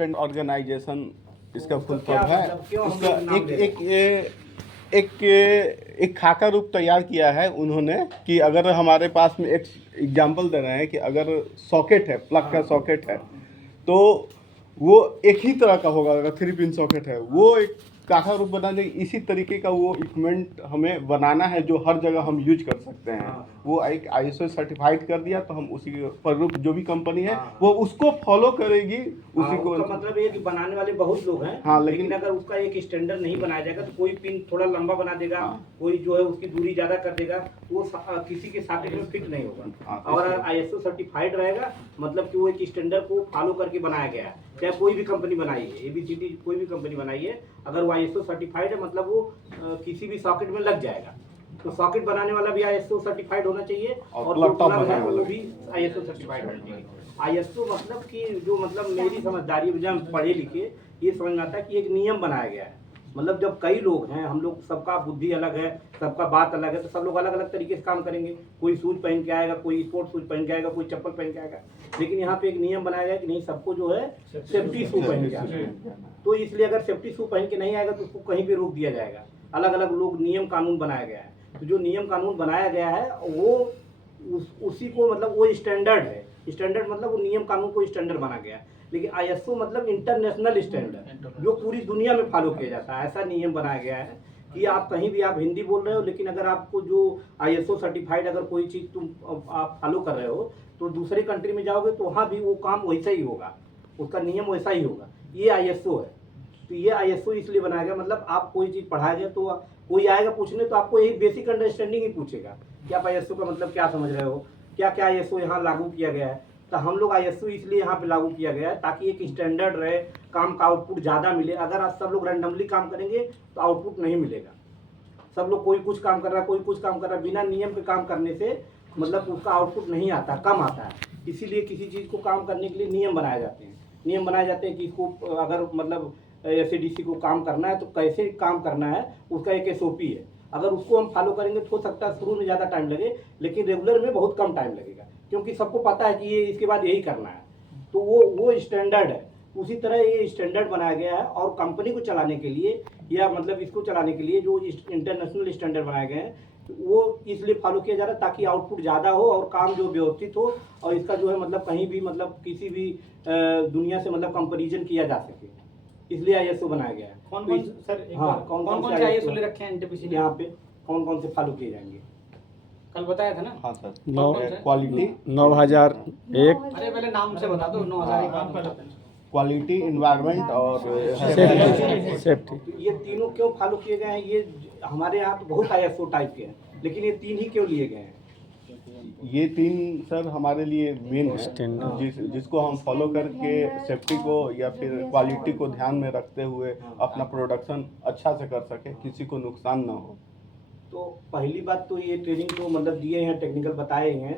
Defence organisation इसका full तो क्या फॉर्म है। मतलब क्यों हम उसका लोग नाम एक ले रहे हैं? एक एक खाका रूप तैयार किया है उन्होंने कि अगर हमारे पास में एक एग्जांपल दे रहे हैं कि अगर सॉकेट है, प्लग का सॉकेट है, तो वो एक ही तरह का होगा। अगर 3 पिन सॉकेट है, वो एक काका रूप बना देंगे। इसी तरीके का वो इक्विपमेंट हमें बनाना है जो हर जगह हम यूज कर सकते हैं। वो एक ISO सर्टिफाइड कर दिया, तो हम उसी पर रूप जो भी कंपनी है वो उसको फॉलो करेगी, उसी को। उसका मतलब ये कि बनाने वाले बहुत लोग हैं। हाँ, लेकिन अगर उसका एक स्टैंडर्ड नहीं बनाया जाएगा तो कोई पिन थोड़ा लंबा बना देगा, हाँ। कोई जो है उसकी दूरी ज्यादा कर देगा, वो किसी के सॉकेट में फिट नहीं होगा। हाँ, और अगर ISO सर्टिफाइड रहेगा मतलब कि वो एक स्टैंडर्ड को फॉलो करके बनाया गया है। चाहे कोई भी कंपनी बनाई है, ABCD कोई भी कंपनी बनाई है, अगर वो ISO सर्टिफाइड है मतलब वो किसी भी सॉकेट में लग जाएगा। तो सॉकेट बनाने वाला भी ISO सर्टिफाइड होना चाहिए और जो लैपटॉप plug है बनाने वाला वो भी ISO सर्टिफाइड होना चाहिए। ISO मतलब कि जो मतलब मेरी समझदारी में जब पढ़े लिखे ये समझ में आता है कि एक नियम बनाया गया है। मतलब जब कई लोग हैं, हम लोग सबका बुद्धि अलग है, सबका बात अलग है, तो सब लोग अलग अलग तरीके से काम करेंगे। कोई शूज पहन के आएगा, कोई स्पोर्ट शूज पहन के आएगा, कोई चप्पल पहन के आएगा। लेकिन यहाँ पे एक नियम बनाया गया कि नहीं, सबको जो है सेफ्टी शू पहन के आना है। तो इसलिए अगर सेफ्टी शू पहन के नहीं आएगा तो उसको कहीं पे रोक दिया जाएगा। अलग अलग लोग नियम कानून बनाया गया है। तो जो नियम कानून बनाया गया है वो उसी को मतलब वो स्टैंडर्ड है। स्टैंडर्ड मतलब वो नियम कानून को स्टैंडर्ड बना गया है। लेकिन ISO मतलब इंटरनेशनल स्टैंडर्ड, जो पूरी दुनिया में फॉलो किया जाता है। ऐसा नियम बनाया गया है कि आप कहीं भी, आप हिंदी बोल रहे हो, लेकिन अगर आपको जो ISO सर्टिफाइड अगर कोई चीज़ तुम आप फॉलो कर रहे हो तो दूसरे कंट्री में जाओगे तो वहाँ भी वो काम वैसा ही होगा, उसका नियम वैसा ही होगा। ये ISO है। तो ये ISO इसलिए बनाया गया, मतलब आप कोई चीज़ पढ़ाया गया तो कोई आएगा पूछने तो आपको यही बेसिक अंडरस्टैंडिंग ही पूछेगा कि आप ISO का मतलब क्या समझ रहे हो, क्या क्या ISO यहाँ लागू किया गया है। तो हम लोग ISO इसलिए यहाँ पे लागू किया गया है ताकि एक स्टैंडर्ड रहे, काम का आउटपुट ज़्यादा मिले। अगर आज सब लोग रैंडमली काम करेंगे तो आउटपुट नहीं मिलेगा। सब लोग कोई कुछ काम कर रहा है, कोई कुछ काम कर रहा है, बिना नियम के काम करने से मतलब उसका आउटपुट नहीं आता, कम आता है। इसीलिए किसी चीज़ को काम करने के लिए नियम बनाए जाते हैं। नियम बनाए जाते हैं कि इसको अगर मतलब SADC को काम करना है तो कैसे काम करना है, उसका एक SOP है। अगर उसको हम फॉलो करेंगे तो हो सकता है शुरू में ज़्यादा टाइम लगे, लेकिन रेगुलर में बहुत कम टाइम लगेगा, क्योंकि सबको पता है कि ये इसके बाद यही करना है। तो वो स्टैंडर्ड है। उसी तरह ये स्टैंडर्ड बनाया गया है और कंपनी को चलाने के लिए या मतलब इसको चलाने के लिए जो इंटरनेशनल स्टैंडर्ड बनाए गए हैं वो इसलिए फॉलो किया जा रहा है ताकि आउटपुट ज़्यादा हो और काम जो व्यवस्थित हो, और इसका जो है मतलब कहीं भी मतलब किसी भी दुनिया से मतलब कंपेरिजन किया जा सके, इसलिए ISO बनाया गया है। कौन कौन सर, हाँ, कौन से ISO ले रखे हैं NTPC ने? यहाँ पे कौन से फॉलो किए जाएंगे? कल बताया था ना। हाँ सर, क्वालिटी क्वालिटी 9001 अरे पहले नाम से बता दो। 9001 क्वालिटी, इन्वायरमेंट और सेफ्टी। तो ये तीनों क्यों फॉलो किए गए हैं? ये हमारे यहाँ तो बहुत ISO टाइप के हैं, लेकिन ये 3 ही क्यों लिए गए हैं? ये 3 सर हमारे लिए मेन है, जिसको हम फॉलो करके सेफ्टी को या फिर क्वालिटी को ध्यान में रखते हुए अपना प्रोडक्शन अच्छा से कर सके, किसी को नुकसान ना हो। तो पहली बात तो ये ट्रेनिंग तो मतलब दिए हैं, टेक्निकल बताए हैं।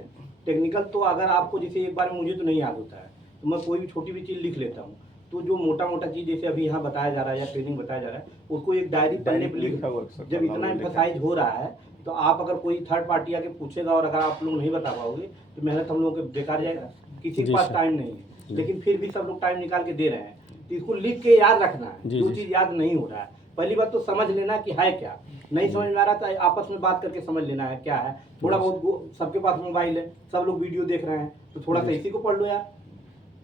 टेक्निकल तो अगर आपको जैसे एक बार में मुझे तो नहीं याद होता है, तो मैं कोई भी छोटी भी चीज़ लिख लेता हूँ। तो जो मोटा मोटा चीज़ जैसे अभी यहाँ बताया जा रहा है या ट्रेनिंग बताया जा रहा है, उसको एक डायरी पन्ने पर लिखा हुआ। जब इतना एम्फसाइज हो रहा है तो आप अगर कोई थर्ड पार्टी आके पूछेगा और अगर आप लोग नहीं बता पाओगे तो मेहनत हम लोगों के बेकार जाएगा। किसी के पास टाइम नहीं है, लेकिन फिर भी सब लोग टाइम निकाल के दे रहे हैं। तो इसको लिख के याद रखना है, जो चीज़ याद नहीं हो रहा है। पहली बात तो समझ लेना कि है क्या, नहीं समझ में आ रहा तो आपस में बात करके समझ लेना है क्या है। थोड़ा बहुत सबके पास मोबाइल है, सब लोग वीडियो देख रहे हैं, तो थोड़ा सा इसी को पढ़ लो यार।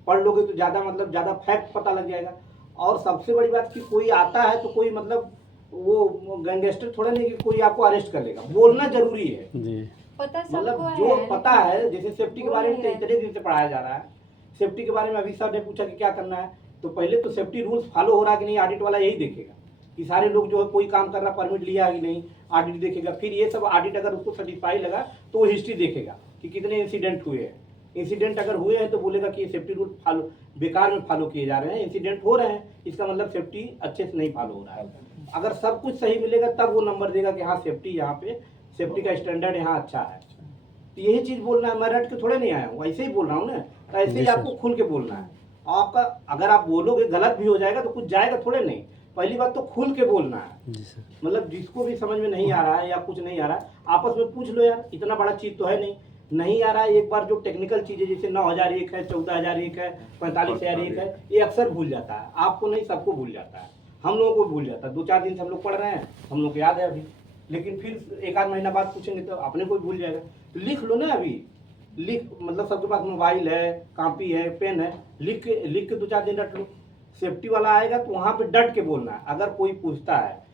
पढ़ लोगे तो ज़्यादा मतलब ज़्यादा फैक्ट पता लग जाएगा। और सबसे बड़ी बात कि कोई आता है तो कोई मतलब वो गैंगस्टर थोड़ा नहीं कि कोई आपको अरेस्ट कर लेगा। बोलना जरूरी है जी। मतलब जो पता है, जैसे सेफ्टी के बारे में तो इतने दिन से पढ़ाया जा रहा है। सेफ्टी के बारे में अभी सर ने पूछा कि क्या करना है, तो पहले तो सेफ्टी रूल्स फॉलो हो रहा है कि नहीं, ऑडिट वाला यही देखेगा कि सारे लोग जो है कोई काम कर रहा, परमिट लिया है कि नहीं, ऑडिट देखेगा। फिर ये सब ऑडिट अगर उसको सर्टिफाई लगा तो वो हिस्ट्री देखेगा कि कितने इंसिडेंट हुए हैं। इंसिडेंट अगर हुए हैं तो बोलेगा कि ये सेफ्टी रूल फॉलो बेकार में फॉलो किए जा रहे हैं। इंसिडेंट हो रहे हैं, इसका मतलब सेफ्टी अच्छे से नहीं फॉलो हो रहा है। अगर सब कुछ सही मिलेगा तब वो नंबर देगा कि हाँ सेफ्टी यहाँ पे, सेफ्टी का स्टैंडर्ड यहाँ अच्छा है। तो यही चीज़ बोलना है, मैं रट के थोड़े नहीं आया हूँ, ऐसे ही बोल रहा हूँ ना। तो ऐसे ही आपको खुल के बोलना है। आपका अगर आप बोलोगे गलत भी हो जाएगा तो कुछ जाएगा थोड़े नहीं। पहली बात तो खुल के बोलना है। मतलब जिसको भी समझ में नहीं आ रहा है या कुछ नहीं आ रहा है, आपस में पूछ लो यार, इतना बड़ा चीज़ तो है नहीं। नहीं आ रहा है। एक बार जो टेक्निकल चीज़ें जैसे 9001 है, 14001 है, 45,001 है, ये अक्सर भूल जाता है। आपको नहीं, सबको भूल जाता है, हम लोगों को भूल जाता है। 2-4 दिन से हम लोग पढ़ रहे हैं, हम लोग को याद है अभी, लेकिन फिर 1 आध महीना बाद पूछेंगे तो अपने को भूल जाएगा। तो लिख लो ना अभी, लिख, मतलब सबके पास मोबाइल है, कॉपी है, पेन है, लिख के 2-4 दिन रट लो। सेफ्टी वाला आएगा तो वहाँ पे डट के बोलना है। अगर कोई पूछता है,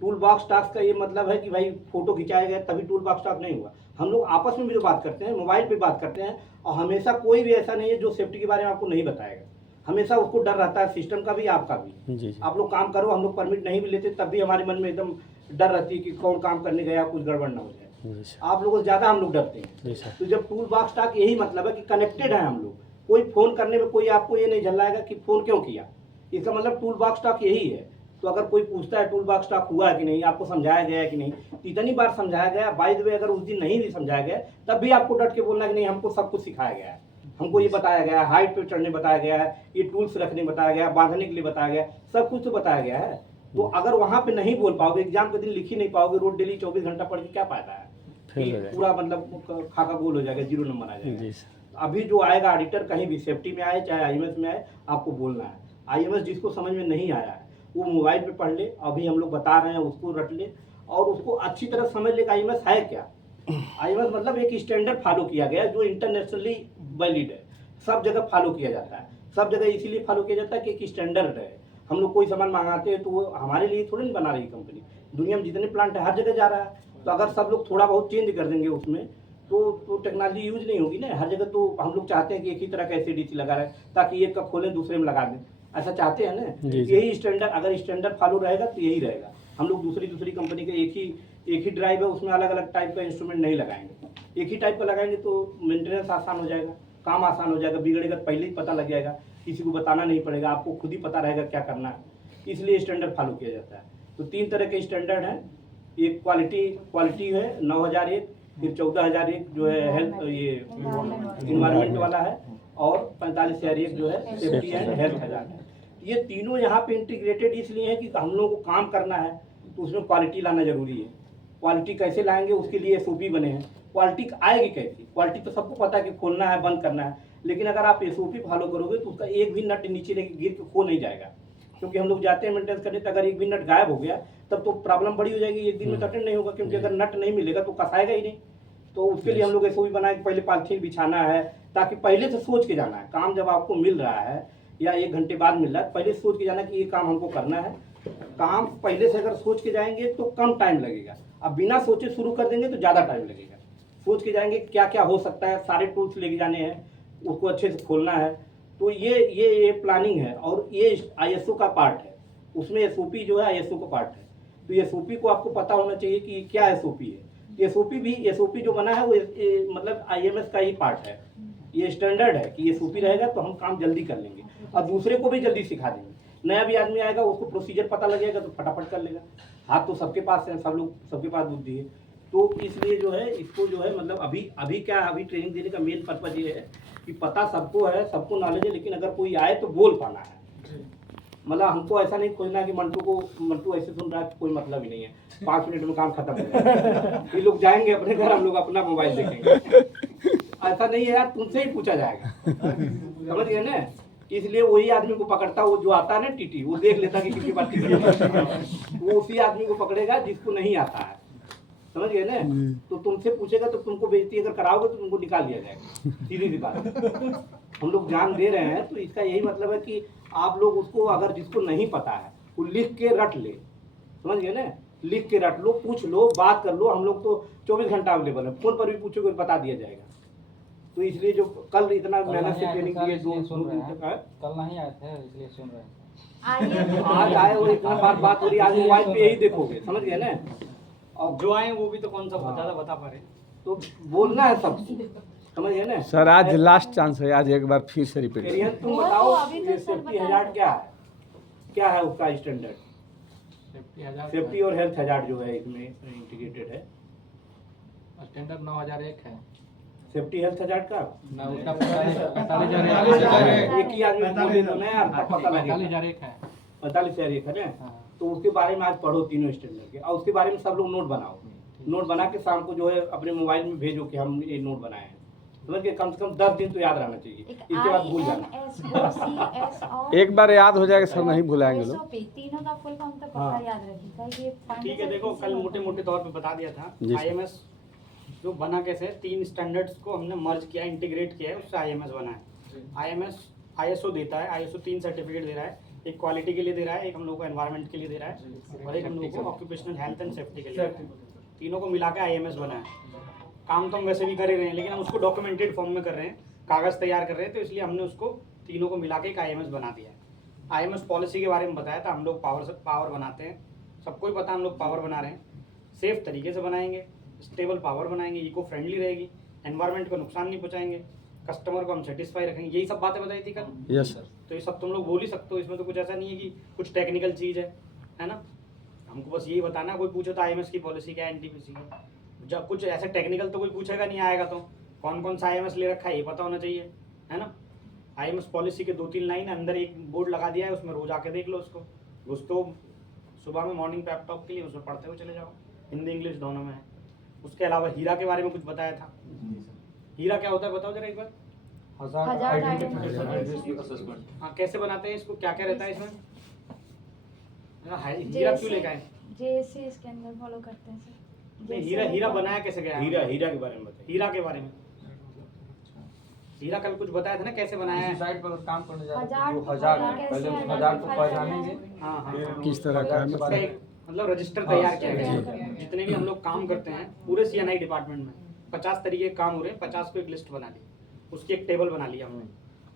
टूल बॉक्स टास्क का ये मतलब है कि भाई फोटो खिंचाया गया तभी टूल बॉक्स टास्क नहीं हुआ। हम लोग आपस में भी जो बात करते हैं, मोबाइल पे बात करते हैं, और हमेशा कोई भी ऐसा नहीं है जो सेफ्टी के बारे में आपको नहीं बताएगा। हमेशा उसको डर रहता है, सिस्टम का भी, आपका भी। जी आप लोग काम करो, हम लोग परमिट नहीं भी लेते, तब भी हमारे मन में एकदम डर रहती है कि कौन काम करने गया, कुछ गड़बड़ ना हो जाए। जी सर। आप लोगों से ज़्यादा हम लोग डरते हैं। जी सर। तो जब टूल बॉक्स टास्क यही मतलब है कि कनेक्टेड है हम लोग। कोई फ़ोन करने में कोई आपको ये नहीं झल्लाएगा कि फ़ोन क्यों किया, इसका मतलब टूल बॉक्स टास्क यही है। तो अगर कोई पूछता है टूल बॉक्स टास्क हुआ है कि नहीं, आपको समझाया गया है कि नहीं, तो इतनी बार समझाया गया। बाय द वे, अगर उस दिन नहीं भी समझाया गया तब भी आपको डट के बोलना कि नहीं, हमको सब कुछ सिखाया गया है, हमको ये बताया गया है, हाइट पे चढ़ने बताया गया है, ये टूल्स रखने बताया गया है, बांधने के लिए बताया गया है, सब कुछ तो बताया गया है। तो अगर वहाँ पे नहीं बोल पाओगे, एग्जाम के दिन लिख ही नहीं पाओगे, रोज डेली 24 घंटा पढ़ के क्या फायदा है? फेल हो जाएगा। पूरा मतलब खाका गोल हो जाएगा, 0 नंबर आ जाएगा। जी सर। अभी जो आएगा ऑडिटर, कहीं भी सेफ्टी में आए चाहे आईएमएस में आए, आपको बोलना है। आईएमएस जिसको समझ में नहीं आया है वो मोबाइल पे पढ़ ले, अभी हम लोग बता रहे हैं उसको रट ले, और उसको अच्छी तरह समझ ले कि आईएमएस है क्या। आईएमएस मतलब एक स्टैंडर्ड फॉलो किया गया है जो इंटरनेशनली वैलिड है, सब जगह फॉलो किया जाता है। सब जगह इसीलिए फॉलो किया जाता है कि एक स्टैंडर्ड है। हम लोग कोई सामान मंगाते हैं तो वो हमारे लिए थोड़ी नहीं बना रही कंपनी, दुनिया में जितने प्लांट है हर जगह जा रहा है। तो अगर सब लोग थोड़ा बहुत चेंज कर देंगे उसमें तो टेक्नोलॉजी यूज नहीं होगी ना हर जगह। तो हम लोग चाहते हैं कि एक ही तरह का एसीडीसी लगा रहे ताकि एक का खोलें दूसरे में लगा दें, ऐसा चाहते हैं ना। जी, जी। यही स्टैंडर्ड, अगर स्टैंडर्ड फॉलो रहेगा तो यही रहेगा। हम लोग दूसरी कंपनी के एक ही ड्राइव है, उसमें अलग अलग टाइप का इंस्ट्रूमेंट नहीं लगाएंगे। एक ही टाइप का लगाएंगे तो मेंटेनेंस आसान हो जाएगा, काम आसान हो जाएगा। बिगड़ेगा तो पहले ही पता लग जाएगा, किसी को बताना नहीं पड़ेगा, आपको खुद ही पता रहेगा क्या करना है। इसलिए स्टैंडर्ड फॉलो किया जाता है। तो 3 तरह के स्टैंडर्ड हैं, एक क्वालिटी है 9001, फिर 14001 जो है हेल्थ ये इन्वायरमेंट वाला है, और 45,001 जो है सेफ्टी एंड हेल्थ हजार है। ये तीनों यहाँ पे इंटीग्रेटेड इसलिए है कि हम लोगों को काम करना है तो उसमें क्वालिटी लाना जरूरी है। क्वालिटी कैसे लाएंगे उसके लिए एसओपी बने हैं। क्वालिटी आएगी कैसी? क्वालिटी तो सबको पता है कि खोलना है, बंद करना है, लेकिन अगर आप एसओपी फॉलो करोगे तो उसका एक भी नट नीचे गिर के खो नहीं जाएगा। क्योंकि हम लोग जाते हैं मेंटेनेंस करने, तो अगर एक भी नट गायब हो गया तब तो प्रॉब्लम बड़ी हो जाएगी, एक दिन में तो अटेंड नहीं होगा। क्योंकि अगर नट नहीं मिलेगा तो कसाएगा ही नहीं। तो उसके लिए हम लोग एसओपी बनाए कि पहले पॉलीथीन बिछाना है, ताकि पहले से सोच के जाना है। काम जब आपको मिल रहा है या 1 घंटे बाद मिल रहा है, पहले सोच के जाना कि ये काम हमको करना है। काम पहले से अगर सोच के जाएंगे तो कम टाइम लगेगा, अब बिना सोचे शुरू कर देंगे तो ज़्यादा टाइम लगेगा। सोच के जाएंगे क्या क्या हो सकता है, सारे टूल्स लेके जाने हैं, उसको अच्छे से खोलना है। तो ये प्लानिंग है, और ये आईएसओ का पार्ट है। उसमें एसओपी जो है आईएसओ का पार्ट है। तो एसओपी को आपको पता होना चाहिए कि क्या एसओपी है। एसओपी जो बना है वो मतलब आईएमएस का ही पार्ट है। ये स्टैंडर्ड है कि एसओपी रहेगा तो हम काम जल्दी कर लेंगे और दूसरे को भी जल्दी सिखा देंगे। नया भी आदमी आएगा, उसको प्रोसीजर पता लगेगा तो फटाफट कर लेगा। हाथ तो सबके पास है, सबके पास बुद्धि है। तो इसलिए जो है इसको जो है मतलब अभी ट्रेनिंग देने का मेन पर्पज ये है कि पता सबको है, सबको नॉलेज है, लेकिन अगर कोई आए तो बोल पाना है। मतलब हमको ऐसा नहीं खोजना कि मंटू ऐसे सुन रहा है, कोई मतलब ही नहीं है, 5 मिनट में काम खत्म हो जाएगा। ये लोग जाएंगे अपने घर, हम लोग अपना मोबाइल देखेंगे। ऐसा नहीं है यार, तुमसे ही पूछा जाएगा, समझ गए ना। इसलिए वही आदमी को पकड़ता, वो जो आता है ना टीटी, वो देख लेता कि कितनी बार टिकट, वो उसी आदमी को पकड़ेगा जिसको नहीं आता है, समझ गए ना। तो तुमसे पूछेगा तो तुमको बेइज्जती अगर कराओगे तो तुमको निकाल दिया जाएगा, सीधी सी बात। हम लोग जान दे रहे हैं तो इसका यही मतलब है कि आप लोग उसको, अगर जिसको नहीं पता है वो लिख के रट ले, समझ गए ना। लिख के रट लो, पूछ लो, बात कर लो। हम लोग तो 24 घंटा अवेलेबल है, फोन पर भी पूछोगे बता दिया जाएगा। तो इसलिए जो कल इतना मेहनत से ट्रेनिंग किए, 2 दिन तक है, कल नहीं आए थे इसलिए सुन रहे हैं। आज आए और इतना बात हो रही, आज मोबाइल पे यही देखोगे, समझ गए ना। और जो आए वो भी तो कौन सा ज़्यादा बता पा रहे। तो बोलना है सबको, समझ गए ना। सर आज लास्ट चांस है, आज एक बार फिर से रिपीट। एरियन तुम बताओ ये सेफ्टी हजार्ड क्या है उसका स्टैंडर्ड? सेफ्टी और हेल्थ हजार्ड जो है इसमें इंटीग्रेटेड है। स्टैंडर्ड 9001 है। सेफ्टी हेल्थ हजार्ड का ना उसका 45,001 एक ही आदमी बोले तो ना यार, तब पता लगेगा। 45,001 है। 45,001 है ना। हाँ। तो उसके बारे में आज पढ़ो तीनों स्टैंडर्ड के, और उसके बारे में सब लोग नोट बनाओ नोट बना के शाम को जो है अपने मोबाइल में भेजो कि हम ये नोट बनाए हैं, समझ के कम से कम 10 दिन तो याद रहना चाहिए, इसके बाद भूल जाना। एक बार याद हो जाएगा सर, नहीं भुलाएंगे लोग। तीनों का फुल फॉर्म तो पक्का हाँ। याद रखिएगा। ये ठीक है, देखो कल मोटे मोटे तौर पे बता दिया था। जी सर। IMS जो बना कैसे, 3 स्टैंडर्ड्स को हमने मर्ज किया, इंटीग्रेट किया है, उससे IMS बना है। IMS ISO देता है, ISO 3 सर्टिफिकेट दे रहा है, एक क्वालिटी के लिए दे रहा है, एक हम लोग को एनवायरनमेंट के लिए दे रहा है, और एक हम लोग को ऑक्यूपेशनल हेल्थ एंड सेफ्टी के लिए दे रहा है। तीनों को मिला के IMS बना है। काम तो हम वैसे भी कर ही रहे हैं, लेकिन हम उसको डॉक्यूमेंटेड फॉर्म में कर रहे हैं, कागज़ तैयार कर रहे हैं, तो इसलिए हमने उसको तीनों को मिला के एक IMS बना दिया है। IMS पॉलिसी के बारे में बताया था, हम लोग पावर बनाते हैं, सबको ही पता है हम लोग पावर बना रहे हैं, सेफ तरीके से बनाएंगे, स्टेबल पावर बनाएंगे, इको फ्रेंडली रहेगी, एनवायरनमेंट को नुकसान नहीं पहुंचाएंगे, कस्टमर को हम सेटिस्फाई रखेंगे, यही सब बातें बताई थी कल। Yes sir. तो ये सब तुम लोग बोल ही सकते हो, इसमें तो कुछ ऐसा नहीं है कि कुछ टेक्निकल चीज़ है ना। हमको बस यही बताना, कोई पूछे तो IMS की पॉलिसी क्या है, NTPC की, जब कुछ ऐसे टेक्निकल तो कोई पूछेगा नहीं, आएगा तो कौन कौन सा IMS ले रखा है ये पता होना चाहिए, है ना। IMS पॉलिसी के 2-3 लाइन अंदर एक बोर्ड लगा दिया है, उसमें रोज आके देख लो उसको, घुस तो सुबह में मॉर्निंग पैप टॉप के लिए उसमें पढ़ते हुए चले जाओ, हिंदी इंग्लिश दोनों में है। उसके अलावा हीरा के बारे में कुछ बताया था, हीरा क्या होता है बताओ जरा एक बार। हजार आइडेंटिफिकेशन। हाँ, कैसे बनाते हैं इसको, क्या क्या रहता है इसमें, हीरा क्यों लेकर आए? JSC इसके अंदर फॉलो करते हैं सर। नहीं, हीरा बनाया कैसे गया है? हीरा के बारे में बताइए। हीरा के बारे में, हीरा कल कुछ बताया था ना कैसे बनाया है। साइट पर काम करने जा रहे हजार हैं, 1000 है, कैसे पहले identify 1000 को करना है? पहचानेंगे, हाँ हाँ, किस तरह का है उसका मतलब। एक मतलब रजिस्टर तैयार किया गया जी। है। जितने भी हम लोग काम करते हैं पूरे CNI डिपार्टमेंट में 50 तरीके के काम हो रहे हैं, 50 को एक लिस्ट बना ली, उसकी एक टेबल बना लिया हमने।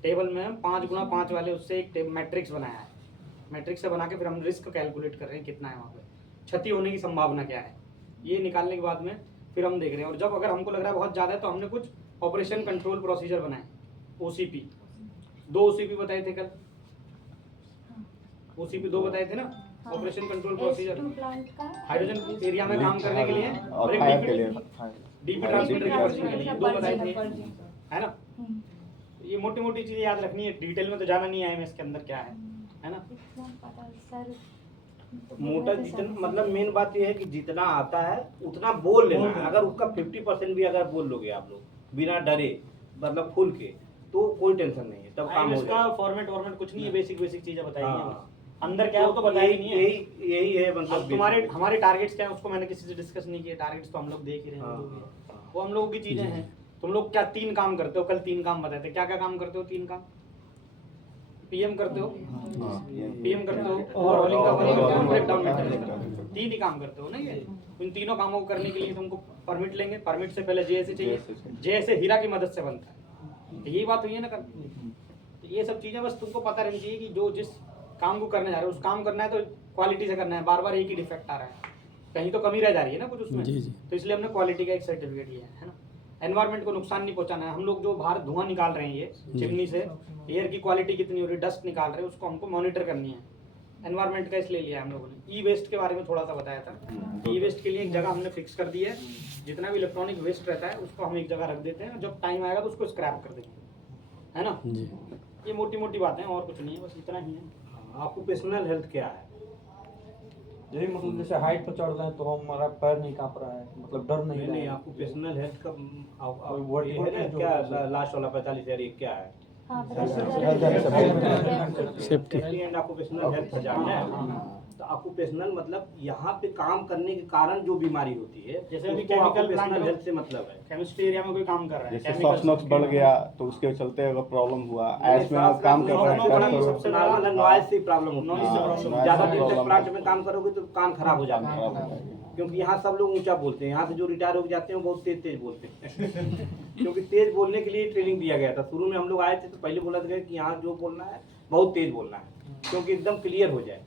टेबल में हम 5x5 वाले उससे एक मैट्रिक्स बनाया है, मैट्रिक्स से बना के फिर हम रिस्क कैलकुलेट कर रहे हैं कितना है वहाँ पे, क्षति होने की संभावना क्या है, ये निकालने के बाद में फिर हम देख रहे हैं। और जब अगर हमको लग रहा है बहुत ज़्यादा है तो हमने कुछ ऑपरेशन कंट्रोल प्रोसीजर बनाए, OCP 2 OCP बताए थे कल, OCP 2 बताए थे ना, operation control procedure, S2 plant का हाइड्रोजन एरिया में काम करने के लिए और और एक फायर के लिए। डीपी ट्रांसमीटर की वर्जिंग के लिए, 2 बताए थे, वर्जिंग। है ना। ये मोटी मोटी चीज़ें याद रखनी है, डिटेल में तो जाना नहीं है IMS के अंदर क्या है ना। इतना पता सर। मोटा जितना मतलब मेन बात ये है कि जितना आता है उतना बोल लेना है। अगर उसका 50% भी अगर बोल लोगे आप लोग बिना डरे, मतलब खुल के, तो कोई टेंशन नहीं है, तब काम हो IMS का जाएगा। फॉर्मेट कुछ नहीं है, बेसिक चीज़ें बताई हाँ। हैं, अंदर क्या है वो तो बताया ही नहीं है। यही है मतलब अब तुम्हारे हमारे टारगेट्स क्या है उसको मैंने किसी से डिस्कस नहीं किया, टारगेट्स तो हम लोग देख ही रहे हैं हाँ, जो भी है। हाँ। वो हम लोगों की चीजें हैं। तुम लोग क्या 3 काम करते हो, कल 3 काम बताए थे, क्या क्या काम करते हो? 3 काम PM करते हो, PM करते हो, ओवरऑलिंग का वर्क करते हो, ब्रेकडाउन करते हो, 3 ही काम करते हो ना ये। इन तीनों कामों को करने के लिए तुमको परमिट लेंगे, परमिट से पहले JSA चाहिए, JSA हीरा की मदद से बनता है, तो यही बात हुई है ना कल। तो ये सब चीजें बस तुमको पता रहनी चाहिए कि जो जिस काम को करने जा रहे हो उस काम करना है तो क्वालिटी से करना है, बार बार एक ही डिफेक्ट आ रहा है, कहीं तो कमी रह जा रही है ना कुछ उसमें। जी, जी। तो इसलिए हमने क्वालिटी का एक सर्टिफिकेट लिया है ना। एनवायरनमेंट को नुकसान नहीं पहुंचाना है, हम लोग जो बाहर धुआं निकाल रहे हैं ये चिमनी से, एयर की क्वालिटी कितनी हो रही है, डस्ट निकाल रहे हैं, उसको हमको मॉनिटर करनी है, एनवायरनमेंट का इसलिए लिया है हम लोगों ने। E-वेस्ट के बारे में थोड़ा सा बताया था, E-वेस्ट के लिए एक जगह हमने फिक्स कर दी है, जितना भी इलेक्ट्रॉनिक वेस्ट रहता है उसको हम एक जगह रख देते हैं, जब टाइम आएगा तो उसको स्क्रैप कर देंगे, है ना। जी। ये मोटी मोटी बातें हैं, और कुछ नहीं है, बस इतना ही है। ऑक्यूपेशनल हेल्थ क्या है? यही मतलब जैसे हाइट पर चढ़ रहे हैं तो हमारा पैर नहीं कांप रहा है, मतलब डर नहीं नहीं, रहा है। ऑक्यूपेशनल हेल्थ का वर्ड ये है ना जो क्या, है। लास्ट वाला 45,000 ये क्या है? हाँ, सेफ्टी एंड ऑक्यूपेशनल हेल्थ जानना है। तो ऑक्यूपेशनल मतलब यहाँ पे काम करने के कारण जो बीमारी होती है, जैसे अभी उसको chemical occupational plant health से मतलब है। केमिस्ट्री एरिया में कोई काम कर रहा है, जैसे chemical श्वास से- बढ़ गया तो उसके चलते अगर प्रॉब्लम हुआ, ऐस में आप काम कर रहे हैं, नॉइज टच सबसे करो, बड़ा नॉइज से प्रॉब्लम होती नॉइज से है। प्रॉब्लम ज़्यादा नॉइज देर तक प्रॉब्लम प्लांट में काम करोगे तो कान खराब हो जाता खराब हो है, जाएगी। क्योंकि यहाँ सब लोग ऊंचा बोलते हैं, यहाँ से जो रिटायर हो जाते हैं वो बहुत तेज तेज बोलते हैं क्योंकि तेज बोलने के लिए ट्रेनिंग दिया गया था। शुरू में हम लोग आए थे तो पहले बोला गया कि यहाँ जो बोलना है बहुत तेज बोलना है, क्योंकि एकदम क्लियर हो जाए,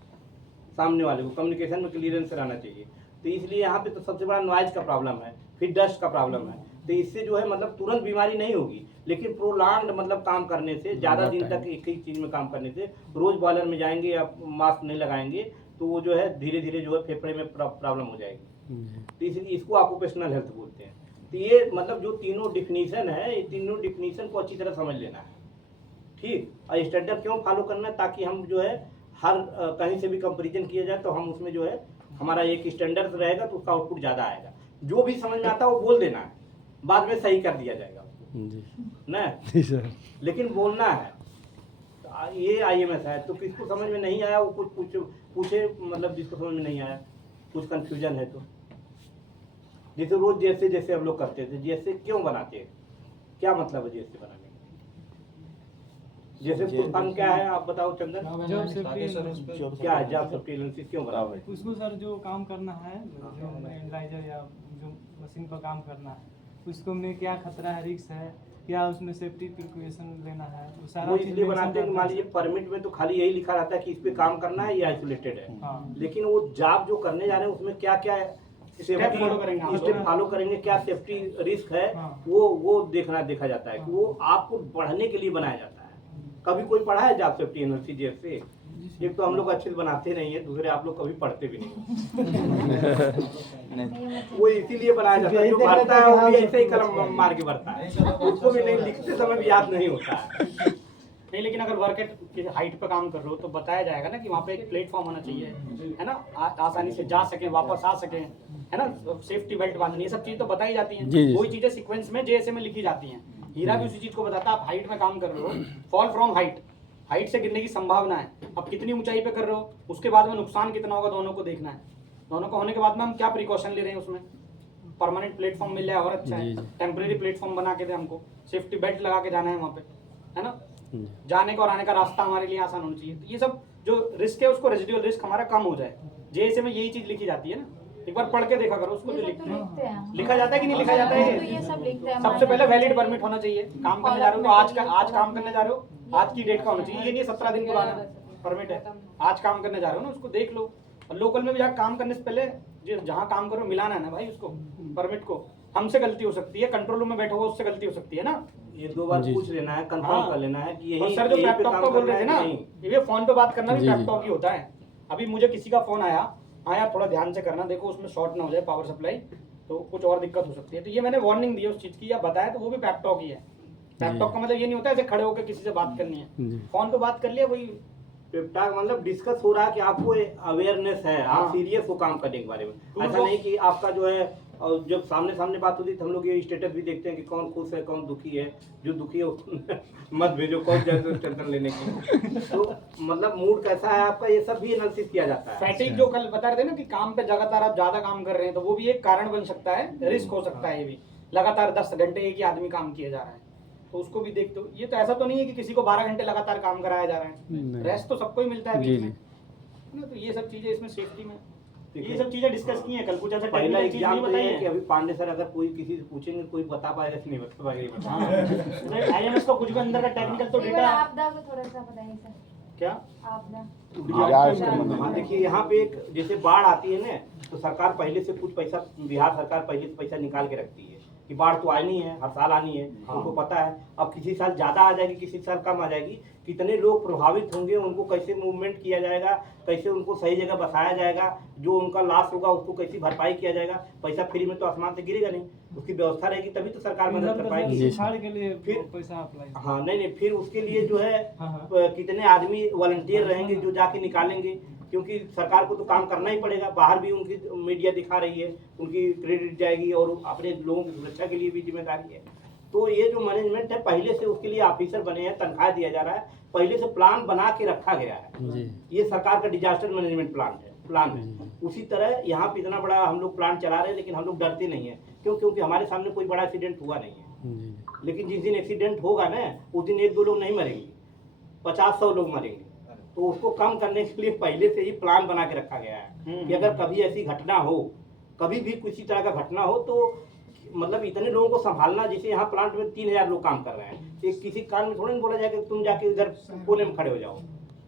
सामने वाले को कम्युनिकेशन में क्लियरेंस रहना चाहिए। तो इसलिए यहाँ पे तो सबसे बड़ा नॉइज का प्रॉब्लम है, फिर डस्ट का प्रॉब्लम है। तो इससे जो है मतलब तुरंत बीमारी नहीं होगी, लेकिन प्रोलॉन्ग मतलब काम करने से, ज़्यादा दिन तक एक ही चीज़ में काम करने से, रोज़ बॉयलर में जाएंगे या मास्क नहीं लगाएंगे तो वो जो है धीरे धीरे जो है फेफड़े में प्रॉब्लम हो जाएगी। तो इसलिए इसको ऑक्यूपेशनल हेल्थ बोलते हैं। तो ये मतलब जो तीनों डिफिनीशन है, ये तीनों डिफिनीशन को अच्छी तरह समझ लेना है, ठीक। और स्टैंडर्ड क्यों फॉलो करना है, ताकि हम जो है हर कहीं से भी कंपैरिजन किया जाए तो हम उसमें जो है हमारा एक स्टैंडर्ड रहेगा तो उसका आउटपुट ज़्यादा आएगा। जो भी समझ में आता है वो बोल देना है, बाद में सही कर दिया जाएगा जी ना, जी सर। लेकिन बोलना है। ये IMS है, तो किसको समझ में नहीं आया वो कुछ पूछे, मतलब जिसको समझ में नहीं आया, कुछ कंफ्यूजन है तो, जैसे रोज जैसे जैसे हम लोग करते थे, जैसे क्यों बनाते हैं, क्या मतलब है जैसे बनाने का? जैसे फुल क्या है आप बताओ चंदन, जॉब सेफ्टी क्या है जॉब सेफ्टी एनालिसिस क्यों बनाते हैं? उसको सर जो काम करना है, जो एनालाइजर या जो मशीन पर काम करना है, उसको में क्या खतरा है, रिस्क है, क्या उसमें सेफ्टी प्रिकॉशन लेना है, वो सारा वो चीज़ इसलिए mention बनाते हैं कि रहता मान है। लीजिए परमिट में तो खाली यही लिखा रहता है कि इस पे काम करना है, ये आइसोलेटेड है, हाँ। लेकिन वो जॉब जो करने जा रहे हैं उसमें क्या क्या Step follow करेंगे आप स्टेप लोग। फॉलो करेंगे, क्या सेफ्टी रिस्क है, हाँ। वो देखा जाता है कि वो आपको बढ़ने के लिए बनाया जाता है। कभी कोई पढ़ा है जॉब सेफ्टी एनालिसिस जैसे? एक तो हम लोग अच्छे से बनाते नहीं है, दूसरे आप लोग कभी पढ़ते भी नहीं। वो इसीलिए बनाया जाता है, जो भरता है वो भी ऐसे ही कलम मार के भरता है, उसको भी नहीं लिखते समय भी याद नहीं होता है। नहीं, लेकिन अगर वर्क एट हाइट पे काम कर रहे हो तो बताया जाएगा ना कि वहाँ पे एक प्लेटफॉर्म होना चाहिए, है ना, आसानी से जा सके, वापस आ सके, है ना, सेफ्टी बेल्ट बांधनी, ये सब चीज़ तो बताई जाती हैं। जी, जी। वही चीज़ें सीक्वेंस में JSA में लिखी जाती हैं। हीरा भी उसी चीज़ को बताता है, आप हाइट में काम कर रहे हो, फॉल फ्रॉम हाइट, हाइट से गिरने की संभावना है, अब कितनी ऊंचाई पे कर रहे हो, उसके बाद में नुकसान कितना होगा, दोनों को देखना है। दोनों को होने के बाद में हम क्या प्रिकॉशन ले रहे हैं उसमें, परमानेंट प्लेटफॉर्म मिल जाए और अच्छा है, जी, जी। टेम्परेरी प्लेटफॉर्म बना के दे हमको, सेफ्टी बेल्ट लगा के जाना है वहाँ पे, है ना, जी। जाने का और आने का रास्ता हमारे लिए आसान होना चाहिए। तो ये सब जो रिस्क है उसको रेजिडुअल रिस्क हमारा कम हो जाए, JSA में यही चीज़ लिखी जाती है ना, एक बार पढ़ के देखा करो उसको, जो ये सब लिखते तो हैं लिखते हैं। लिखा जाता है कि नहीं लिखा जाता तो है। ये सब लिखते हैं। सबसे पहले वैलिड परमिट होना चाहिए, काम करने जा रहे हो तो आज काम करने जा रहे हो, आज की डेट का होना चाहिए, ये नहीं 17 दिन पुराना परमिट है, आज काम करने जा रहे हो ना, उसको देख लो। और लोकल में भी जाकर काम करने से पहले जहाँ काम करो मिलाना है ना भाई उसको, परमिट को। हमसे गलती हो सकती है, कंट्रोल रूम में बैठा हुआ उससे गलती हो सकती है ना। ये 2 बार जी। पूछ लेना है, कंफर्म हाँ। कर लेना है कि और यही सर जो यही पैप पे टॉक काम का बोल करना रहे थे है ना, कि नहीं। ये फोन पे बात करना भी जी, पैप जी। टॉक ही होता है। अभी मुझे किसी का फोन आया, हाँ यार थोड़ा ध्यान से करना, देखो उसमें शॉर्ट ना हो जाए पावर सप्लाई, तो कुछ और दिक्कत हो सकती है। तो ये मैंने वार्निंग दी है उस चीज़ की, या बताया, तो वो भी पैप टॉक ही है। पैप टॉक का मतलब ये नहीं होता है ऐसे खड़े होकर किसी से बात करनी है, जी। फोन पे बात कर लिया, वही पेप्टाक मतलब डिस्कस हो रहा है कि आपको अवेयरनेस है, आप हाँ। सीरियस हो काम करने के बारे में। तो ऐसा वो- नहीं कि आपका जो है, और जब सामने सामने बात होती है तो हम लोग ये स्टेटस भी देखते हैं कि कौन खुश है कौन दुखी है, जो दुखी है उसको मत भेजो, कौन जाए टेंशन लेने की। तो मतलब मूड कैसा है आपका, ये सब भी एनालिसिस किया जाता है। फैटिक जो कल बता रहे थे ना कि काम पे लगातार आप ज्यादा काम कर रहे हैं, तो वो भी एक कारण बन सकता है, रिस्क हो सकता है। ये भी लगातार 10 घंटे एक ही आदमी काम किया जा रहा है, तो उसको भी देखते हो। ये तो ऐसा तो नहीं है कि किसी को 12 घंटे लगातार काम कराया जा रहा है, नहीं। रेस्ट तो सबको ही मिलता है जी, बीच जी। में, है ना। तो ये सब चीजें इसमें सेफ्टी में, ये सब चीजें डिस्कस की हैं कल, कुछ ऐसा पहला टेक्निकल चीज एग्जाम नहीं तो बताई ये है कि है। अभी पांडे सर अगर कोई किसी से पूछेंगे कोई बता पाएगा कि नहीं बता पाएगा, ये बताओ। IMS का कुछ भी अंदर का टेक्निकल तो एक बार डेटा आपदा को थोड़ा सा बताइए सर। क्या आपदा हाँ देखिए, यहाँ पे एक जैसे बाढ़ आती है ना, तो सरकार पहले से कुछ पैसा, बिहार सरकार पहले से पैसा निकाल के रखती है कि बाढ़ तो आनी है, हर साल आनी है, उनको पता है। अब किसी साल ज़्यादा आ जाएगी, किसी साल कम आ जाएगी, कितने लोग प्रभावित होंगे, उनको कैसे मूवमेंट किया जाएगा, कैसे उनको सही जगह बसाया जाएगा, जो उनका लॉस होगा उसको कैसे भरपाई किया जाएगा। पैसा फ्री में तो आसमान से गिरेगा नहीं, उसकी व्यवस्था रहेगी तभी तो सरकार मदद कर पाएगी। सुखाड़ के लिए फिर- पैसा अप्लाई। हाँ नहीं, फिर उसके लिए जो है हाँ, हाँ। कितने आदमी वॉलंटियर रहेंगे जो जाके निकालेंगे, क्योंकि सरकार को तो काम करना ही पड़ेगा। बाहर भी उनकी मीडिया दिखा रही है, उनकी क्रेडिट जाएगी और अपने लोगों की सुरक्षा के लिए भी जिम्मेदारी है। तो ये जो मैनेजमेंट है पहले से उसके लिए ऑफिसर बने हैं, तनख्वाह दिया जा रहा है, पहले से प्लान बना के रखा गया है। जी। ये सरकार का डिजास्टर मैनेजमेंट प्लान है। उसी तरह यहाँ पे इतना बड़ा हम लोग प्लान चला रहे हैं, लेकिन हम लोग डरते नहीं है। क्यों? क्योंकि हमारे सामने कोई बड़ा एक्सीडेंट हुआ नहीं है। जी। लेकिन जिस दिन एक्सीडेंट होगा ना, उस दिन 1-2 लोग नहीं मरेंगे, 50-100 लोग मरेंगे। तो उसको कम करने के लिए पहले से ही प्लान बना के रखा गया है कि अगर कभी ऐसी घटना हो, कभी भी किसी तरह का घटना हो, तो मतलब इतने लोगों को संभालना। जैसे यहाँ प्लांट में 3000 लोग काम कर रहे हैं, एक किसी कान में थोड़ा नहीं बोला जाएगा तुम जाके इधर कोने में खड़े हो जाओ,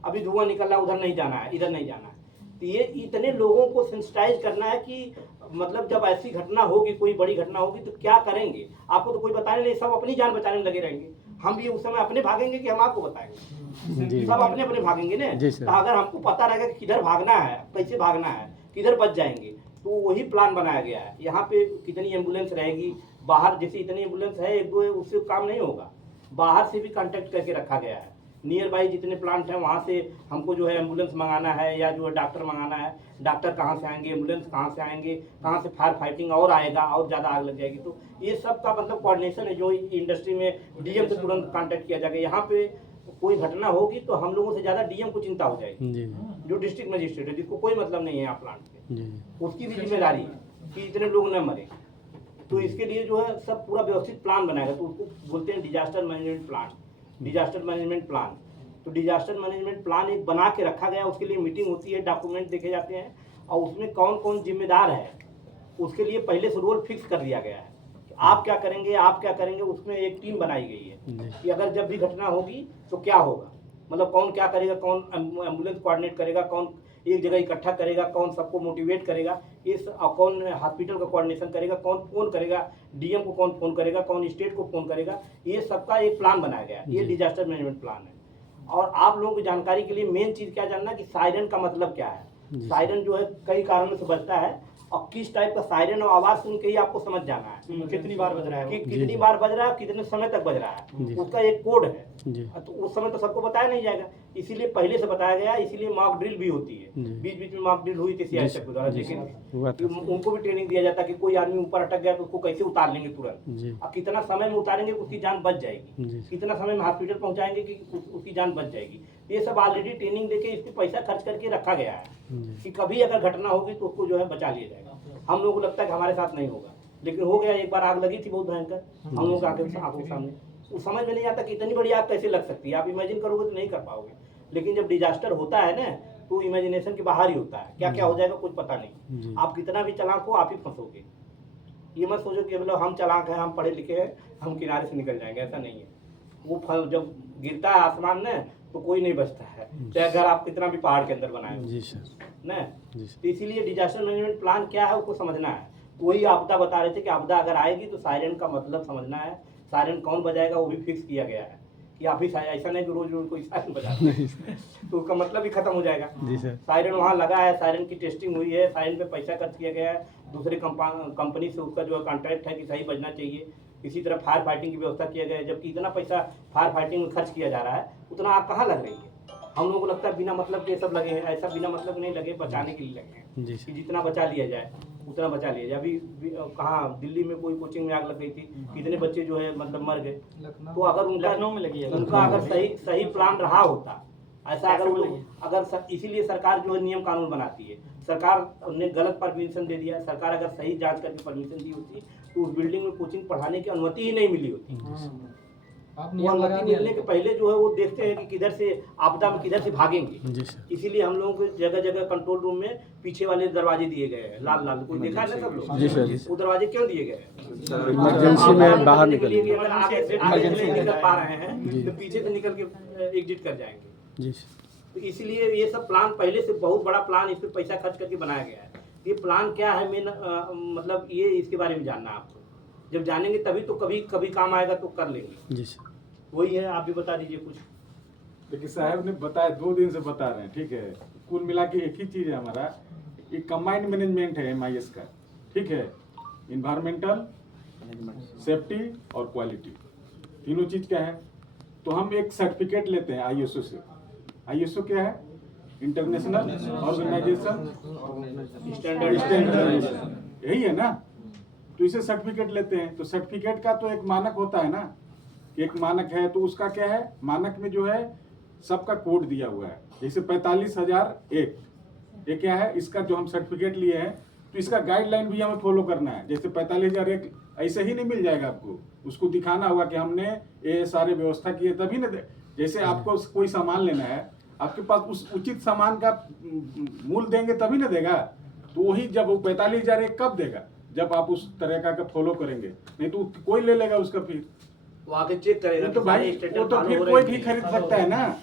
अभी धुआं निकल रहा है, उधर नहीं जाना है, इधर नहीं जाना है। तो ये इतने लोगों को सेंसिटाइज करना है कि मतलब जब ऐसी घटना होगी, कोई बड़ी घटना होगी, तो क्या करेंगे। आपको तो कोई बताने नहीं, सब अपनी जान बचाने में लगे रहेंगे। हम भी उस समय अपने भागेंगे कि हम आपको बताएंगे, जी। सब अपने अपने भागेंगे ना। जी सर। तो अगर हमको पता रहेगा कि किधर भागना है, कैसे भागना है, किधर बच जाएंगे, तो वही प्लान बनाया गया है। यहाँ पे कितनी एम्बुलेंस रहेगी, बाहर जैसे इतनी एम्बुलेंस है, 1-2 उससे काम नहीं होगा, बाहर से भी कांटेक्ट करके रखा गया है नियर बाई जितने प्लांट हैं वहाँ से हमको जो है एम्बुलेंस मंगाना है या जो है डॉक्टर मंगाना है, डॉक्टर कहाँ से आएंगे, एम्बुलेंस कहाँ से आएंगे, कहाँ से फायर फाइटिंग और आएगा और ज़्यादा आग लग जाएगी। तो ये सब का मतलब कोऑर्डिनेशन है जो इंडस्ट्री में डीएम से तुरंत कांटेक्ट किया जाएगा। यहाँ पे कोई घटना होगी तो हम लोगों से ज़्यादा डीएम को चिंता हो जाएगी, जी जो डिस्ट्रिक्ट मजिस्ट्रेट है जिसको कोई मतलब नहीं है यहाँ प्लांट से, जी उसकी भी जिम्मेदारी है कि इतने लोग न मरे। तो इसके लिए जो है सब पूरा व्यवस्थित प्लान बनाएगा, तो उसको बोलते हैं disaster management plan, disaster management plan. तो डिजास्टर मैनेजमेंट प्लान एक बना के रखा गया, उसके लिए मीटिंग होती है, डॉक्यूमेंट देखे जाते हैं और उसमें कौन कौन जिम्मेदार है उसके लिए पहले से रोल फिक्स कर दिया गया है। आप क्या करेंगे, आप क्या करेंगे, उसमें एक टीम बनाई गई है कि अगर जब भी घटना होगी तो क्या होगा, मतलब कौन क्या करेगा, कौन एम्बुलेंस कोऑर्डिनेट करेगा, कौन एक जगह इकट्ठा करेगा, कौन सबको मोटिवेट करेगा, कौन हॉस्पिटल का कोऑर्डिनेशन करेगा, कौन फोन करेगा, डीएम को कौन फोन करेगा, कौन स्टेट को फोन करेगा, ये सबका एक प्लान बनाया गया है। ये डिजास्टर मैनेजमेंट प्लान है। और आप लोगों की जानकारी के लिए मेन चीज़ क्या जानना कि सायरन का मतलब क्या है। सायरन जो है कई कारणों से बजता है और किस टाइप का सायरन और आवाज़ सुन के ही आपको समझ जाना है कितनी बार बज रहा है कि कितनी बार बज रहा है, कितने समय तक बज रहा है, उसका एक कोड है। तो उस समय तो सबको बताया नहीं जाएगा, इसीलिए पहले से बताया गया, इसीलिए मॉक ड्रिल भी होती है। बीच बीच में मॉक ड्रिल हुई थी सीआईएसएफ के द्वारा, लेकिन उनको भी ट्रेनिंग दिया जाता है कि कोई आदमी ऊपर अटक गया तो उसको कैसे उतार लेंगे तुरंत, और कितना समय में उतारेंगे उसकी जान बच जाएगी, कितना समय में हॉस्पिटल पहुंचाएंगे कि उसकी जान बच जाएगी। ये सब ऑलरेडी ट्रेनिंग देके इस पर पैसा खर्च करके रखा गया है कि कभी अगर घटना होगी तो उसको जो है बचा लिया जाएगा। हम लोगों को लगता है कि हमारे साथ नहीं होगा, लेकिन हो गया। एक बार आग लगी थी बहुत भयंकर हम लोगों के आंखों के सामने, उस समझ में नहीं आता कि इतनी बड़ी आग कैसे लग सकती है। आप इमेजिन करोगे तो नहीं कर पाओगे, लेकिन जब डिजास्टर होता है ना तो इमेजिनेशन के बाहर ही होता है, क्या क्या हो जाएगा कुछ पता नहीं। आप कितना भी चालाक हो आप ही फंसोगे। ये मत सोचो कि मतलब हम चालाक हैं, हम पढ़े लिखे हैं, हम किनारे से निकल जाएंगे, ऐसा नहीं है। वो फल जब गिरता है आसमान में तो कोई नहीं बचता है, चाहे घर आप कितना भी पहाड़ के अंदर बनाए जी सर ना। तो इसीलिए डिजास्टर मैनेजमेंट प्लान क्या है उसको समझना है। वही आपदा बता रहे थे कि आपदा अगर आएगी तो सायरन का मतलब समझना है, सायरन कौन बजाएगा वो भी फिक्स किया गया है कि आप ही ऐसा नहीं कि रोज रोज कोई सायरन बजा तो उसका मतलब ही खत्म हो जाएगा। जी सर सायरन वहाँ लगा है, सायरन की टेस्टिंग हुई है, सायरन पे पैसा खर्च किया गया है, दूसरे कंपनी से उसका जो है कॉन्ट्रैक्ट है कि सही बजना चाहिए। इसी तरह फायर फाइटिंग की व्यवस्था किया गया है, जबकि इतना पैसा फायर फाइटिंग में खर्च किया जा रहा है उतना आग कहाँ लग रही है। हम लोगों को लगता है बिना मतलब के सब लगे हैं, ऐसा बिना मतलब नहीं लगे, बचाने के लिए लगे हैं जी कि जितना बचा लिया जाए उतना बचा लिया जाए। अभी कहाँ दिल्ली में कोई कोचिंग में आग लग गई थी, कितने बच्चे जो है मतलब मर गए। तो अगर उनका लखनऊ में लगी है, उनका अगर सही प्लान रहा होता ऐसा, अगर इसीलिए सरकार जो है नियम कानून बनाती है। सरकार ने गलत परमिशन दे दिया, सरकार अगर सही जांच करके परमिशन दी होती तो उस बिल्डिंग में कोचिंग पढ़ाने की अनुमति ही नहीं मिली होती। वो अनुमति मिलने के पहले जो है वो देखते हैं कि किधर से आपदा में किधर से भागेंगे। जी सर इसीलिए हम लोगों को जगह जगह कंट्रोल रूम में पीछे वाले दरवाजे दिए गए हैं, लाल लाल, कोई देखा है ना सब लोग। जी सर वो दरवाजे क्यों दिए गए हैं? इमरजेंसी में बाहर निकल कि अगर आगे से निकल पा रहे हैं तो पीछे से निकल के एग्जिट कर जाएंगे। जी तो इसलिए ये सब प्लान पहले से बहुत बड़ा प्लान, इस पर पैसा खर्च करके बनाया गया है। ये प्लान क्या है मेन मतलब ये इसके बारे में जानना है आपको। जब जानेंगे तभी तो कभी काम आएगा तो कर लेंगे। जी सर वही है, आप भी बता दीजिए कुछ। देखिए साहब ने बताया, 2 दिन से बता रहे हैं, ठीक है। कुल मिला के एक ही चीज़ है हमारा, एक कंबाइंड मैनेजमेंट है MIS का, ठीक है। इन्वायरमेंटल, सेफ्टी और क्वालिटी, तीनों चीज़ क्या है। तो हम एक सर्टिफिकेट लेते हैं ISO से। ISO क्या है? इंटरनेशनल ऑर्गेनाइजेशन स्टैंडर्ड, यही है ना। तो इसे सर्टिफिकेट लेते हैं। तो सर्टिफिकेट का तो एक मानक होता है ना, कि एक मानक है। तो उसका क्या है, मानक में जो है सबका कोड दिया हुआ है। जैसे 45,001 ये क्या है, इसका जो हम सर्टिफिकेट लिए हैं तो इसका गाइडलाइन भी हमें फॉलो करना है। जैसे 45,001 ऐसे ही नहीं मिल जाएगा आपको, उसको दिखाना होगा कि हमने ये सारे व्यवस्था किए तभी ना। जैसे आपको कोई सामान लेना है, आपके पास उस उचित सामान का मूल्य देंगे तभी ना देगा। तो वही जब वो 45,001 कब देगा, जब आप उस तरह का फॉलो करेंगे, नहीं तो कोई ले लेगा उसका। फिर वो आगे चेक करेगा तो भाई वो तो फिर कोई भी खरीद सकता है ना,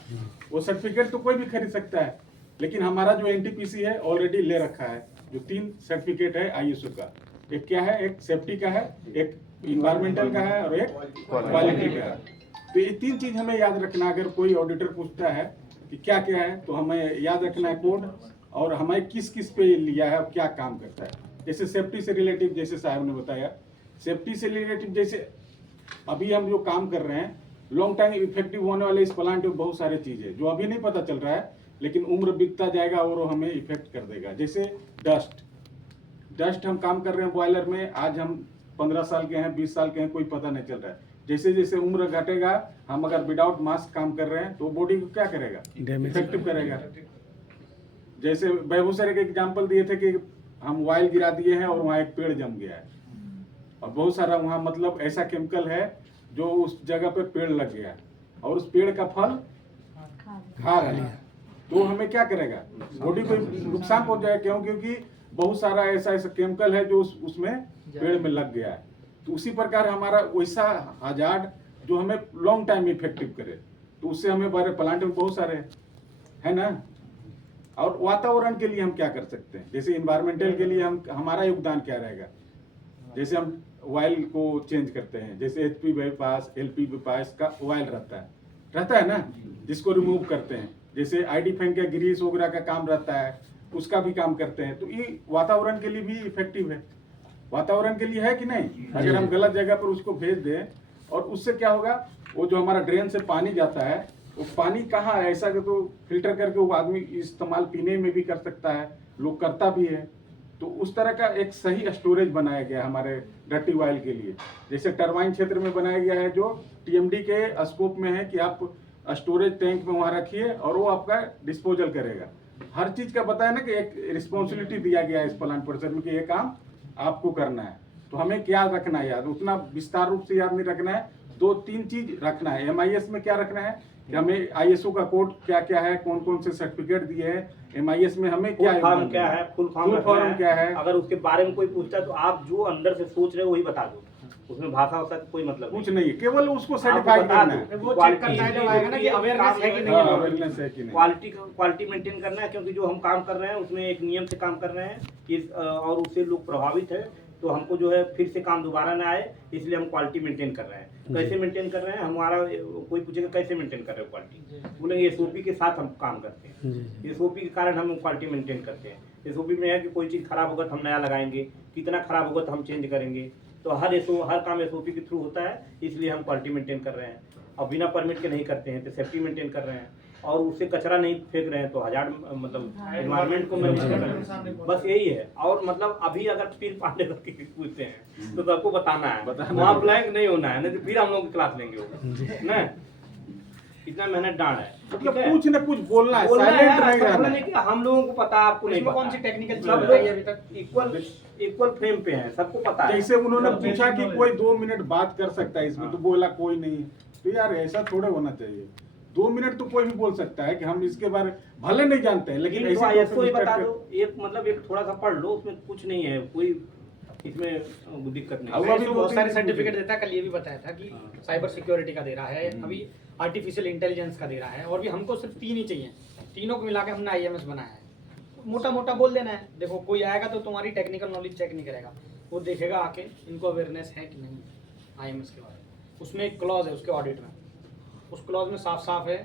वो सर्टिफिकेट तो कोई भी खरीद सकता है। लेकिन हमारा जो NTPC है ऑलरेडी ले रखा है, जो 3 सर्टिफिकेट है ISO का। एक क्या है, एक सेफ्टी का है, एक इन्वायरमेंटल का है और एक क्वालिटी का है। तो ये 3 चीज हमें याद रखना। अगर कोई ऑडिटर पूछता है कि क्या क्या है, तो हमें याद रखना है कोड, और हमें किस किस पे लिया है और क्या काम करता है। जैसे सेफ्टी से रिलेटिव, जैसे साहब ने बताया, सेफ्टी से रिलेटिव जैसे अभी हम जो काम कर रहे हैं लॉन्ग टाइम इफेक्टिव होने वाले इस प्लांट में बहुत सारे चीज़ है जो अभी नहीं पता चल रहा है, लेकिन उम्र बीतता जाएगा और वो हमें इफेक्ट कर देगा। जैसे डस्ट हम काम कर रहे हैं बॉयलर में, आज हम 15 साल के हैं, 20 साल के हैं, कोई पता नहीं चल रहा है। जैसे जैसे उम्र घटेगा, हम अगर विदाउट मास्क काम कर रहे हैं तो बॉडी को क्या करेगा, इफेक्टिव करेगा। जैसे बेगूसराय के एग्जाम्पल दिए थे कि हम ऑयल गिरा दिए हैं और वहाँ एक पेड़ जम गया है, और बहुत सारा वहाँ मतलब ऐसा केमिकल है जो उस जगह पे पेड़ लग गया है और उस पेड़ का फल खा रहे हैं, तो हमें क्या करेगा, बॉडी को नुकसान पहुंच जाएगा। क्यों? क्योंकि बहुत सारा ऐसा केमिकल है जो उसमें पेड़ में लग गया है। तो उसी प्रकार हमारा वैसा हजार्ड जो हमें लॉन्ग टाइम इफेक्टिव करे, तो उससे हमें बड़े प्लांट में बहुत सारे है ना। और वातावरण के लिए हम क्या कर सकते हैं, जैसे इन्वायरमेंटल के लिए हम हमारा योगदान क्या रहेगा। जैसे हम ऑयल को चेंज करते हैं, जैसे HP बाईपास, LP बाईपास का ऑयल रहता है ना, जिसको रिमूव करते हैं। जैसे ID फैन का ग्रीस वगैरह का काम रहता है, उसका भी काम करते हैं। तो ये वातावरण के लिए भी इफेक्टिव है, वातावरण के लिए है कि नहीं। अगर हम गलत जगह पर उसको भेज दें और उससे क्या होगा, वो जो हमारा ड्रेन से पानी जाता है, वो पानी कहाँ है, ऐसा कि तो फिल्टर करके वो आदमी इस्तेमाल पीने में भी कर सकता है, लोग करता भी है। तो उस तरह का एक सही स्टोरेज बनाया गया हमारे डर्टी ऑयल के लिए। जैसे टरबाइन क्षेत्र में बनाया गया है जो TMD के स्कोप में है कि आप स्टोरेज टैंक में वहाँ रखिए और वो आपका डिस्पोजल करेगा। हर चीज़ का बताया ना कि एक रिस्पॉन्सिबिलिटी दिया गया है इस प्लांट परिसर में कि ये काम आपको करना है। तो हमें क्या रखना है याद, उतना विस्तार रूप से याद नहीं रखना है, 2-3 चीज रखना है। MIS में क्या रखना है कि हमें ISO का कोड क्या क्या है, कौन कौन से सर्टिफिकेट दिए हैं, MIS में हमें क्या फॉर्म क्या है, फुल फॉर्म क्या है। अगर उसके बारे में कोई पूछता है तो आप जो अंदर से सोच रहे हो वही बता दो, उसमें भाषा वाषा कोई मतलब कुछ नहीं नहीं है, केवल उसको सर्टिफाई करना है। वो चेक करना है जब आएगा ना कि अवेयरनेस है कि नहीं है। अवेयरनेस है कि नहीं, क्वालिटी मेंटेन करना है, क्योंकि जो हम काम कर रहे हैं उसमें एक नियम से काम कर रहे हैं और उससे लोग प्रभावित है, तो हमको जो है फिर से काम दोबारा ना आए, इसलिए हम क्वालिटी मेंटेन कर रहे हैं। कैसे मेंटेन कर रहे हैं, हमारा कोई पूछेगा कैसे मेंटेन कर रहे हो क्वालिटी, बोलेंगे SOP के साथ हम काम करते हैं, SOP के कारण हम क्वालिटी मेंटेन करते हैं। SOP में है कि कोई चीज़ खराब होगा तो हम नया लगाएंगे, कितना खराब होगा तो हम चेंज करेंगे। तो हर काम SOP के थ्रू होता है, इसलिए हम क्वालिटी मेंटेन कर रहे हैं। और बिना परमिट के नहीं करते हैं तो सेफ्टी मेंटेन कर रहे हैं, और उससे कचरा नहीं फेंक रहे हैं, तो हजार्ड मतलब एनवायरनमेंट को मैनेज कर रहे हैं। बस यही है। और मतलब अभी अगर फिर पांडे करके पूछते हैं तो सबको बताना है, वहाँ ब्लैंक नहीं होना है, नहीं तो फिर हम लोग की क्लास लेंगे वो ना। इतना मेहनत डांड है, मतलब कुछ न कुछ बोलना है, बोलना है साइलेंट यार, नहीं ऐसा रहना नहीं कि हम लोगों को पता आपको नहीं इसमें पता। कौन सी टेक्निकल चीज सब बताई अभी तक? लोग इक्वल फ्रेम पे हैं, सबको पता है। जैसे उन्होंने पूछा कि कोई 2 मिनट बात कर सकता है इसमें, तो बोला कोई नहीं। तो यार ऐसा थोड़े होना चाहिए, 2 मिनट तो कोई भी बोल सकता है कि हम इसके बारे भले नहीं जानते हैं, लेकिन लेकिन ऐसे ISO ही बता दो, एक मतलब एक थोड़ा सा पढ़ लो, उसमें कुछ नहीं है, कोई इसमें दिक्कत नहीं अब है। अभी बहुत सारे 2-3 सर्टिफिकेट देता है। कल ये भी बताया था कि साइबर सिक्योरिटी का दे रहा है, अभी आर्टिफिशियल इंटेलिजेंस का दे रहा है, और भी हमको सिर्फ 3 ही चाहिए। तीनों को मिला के हमने IMS बनाया है। मोटा मोटा बोल देना है, देखो कोई आएगा तो तुम्हारी टेक्निकल नॉलेज चेक नहीं करेगा, वो देखेगा आके इनको अवेयरनेस है कि नहीं IMS के बारे में। उसमें एक क्लॉज है उसके ऑडिट में, उस क्लॉज में साफ साफ है